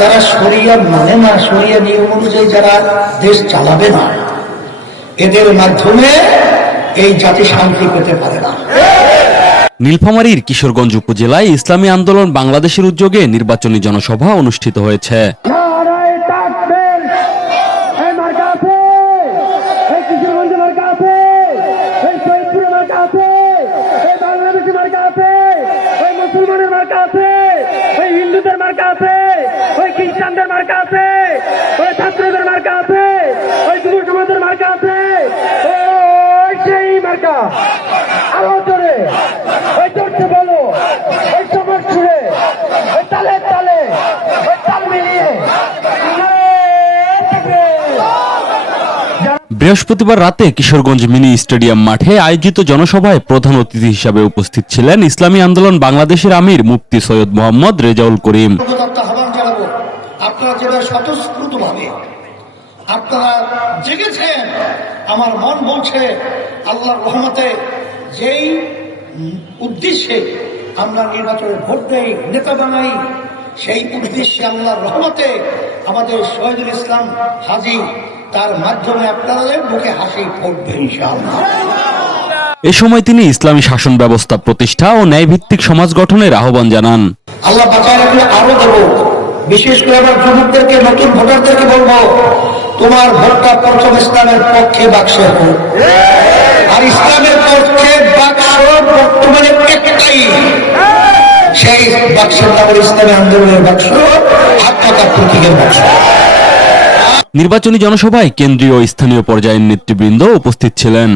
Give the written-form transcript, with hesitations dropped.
যারা শরিয়া মানে না, শরিয়া নিয়ম অনুযায়ী যারা দেশ চালাবে না, এদের মাধ্যমে এই জাতি শান্তি পেতে পারে না। নীলফামারীর কিশোরগঞ্জ উপজেলায় ইসলামী আন্দোলন বাংলাদেশের উদ্যোগে নির্বাচনী জনসভা অনুষ্ঠিত হয়েছে। হিন্দুদের মার্কা আছে, ওই খ্রিস্টানদের মার্কা আছে, ওই ছাত্রদের মার্কা আছে, ওই যুব সমাজের মার্কা আছে, ওই সেই মার্কা আরো জোরে ওই চড়তে বলো, ওই সমাজ ছুড়ে ওই তালে তালে ওই তাল মিলিয়ে। বৃহস্পতিবার রাতে কিশোরগঞ্জ মিনি স্টেডিয়াম মাঠে আয়োজিত জনসভায় প্রধান অতিথি হিসাবে উপস্থিত ছিলেন ইসলামী আন্দোলন বাংলাদেশের আমির মুফতি সৈয়দ মোহাম্মদ রেজাউল করিম। আপনারা যেভাবে স্বতঃস্ফূর্তভাবে আপনারা জেগেছেন, আমার মন বলছে আল্লাহর রহমতে যেই উদ্দেশ্যে আমরা নির্বাচনে ভোট দেই, নেতা বানাই, সেই উদ্দেশ্যে আল্লাহর রহমতে আমাদের শহীদুল ইসলাম হাজী, তার মাধ্যমে আপনাদের মুখে হাসি ফুটবে ইনশাআল্লাহ। এ সময় তিনি ইসলামী শাসন ব্যবস্থা প্রতিষ্ঠা ও ন্যায়ভিত্তিক সমাজ গঠনের আহ্বান জানান। আল্লাহ বাঁচায় রাখলে আরো দেবো, বিশেষ করে আমার যুবকদেরকে, নতুন ভোটারদেরকে বলবো, তোমার ভোটটা প্রথম ইসলামের পক্ষে বাক্সে হোক। আর ইসলামের পক্ষে বাক্স বর্তমানে একটাই, সেই বাক্সের নাম ইসলামী আন্দোলনের বাক্স, হাত পাকা প্রতীকের বাক্স। নির্বাচনী জনসভায় কেন্দ্রীয় ও স্থানীয় পর্যায়ের নেতৃবৃন্দ উপস্থিত ছিলেন।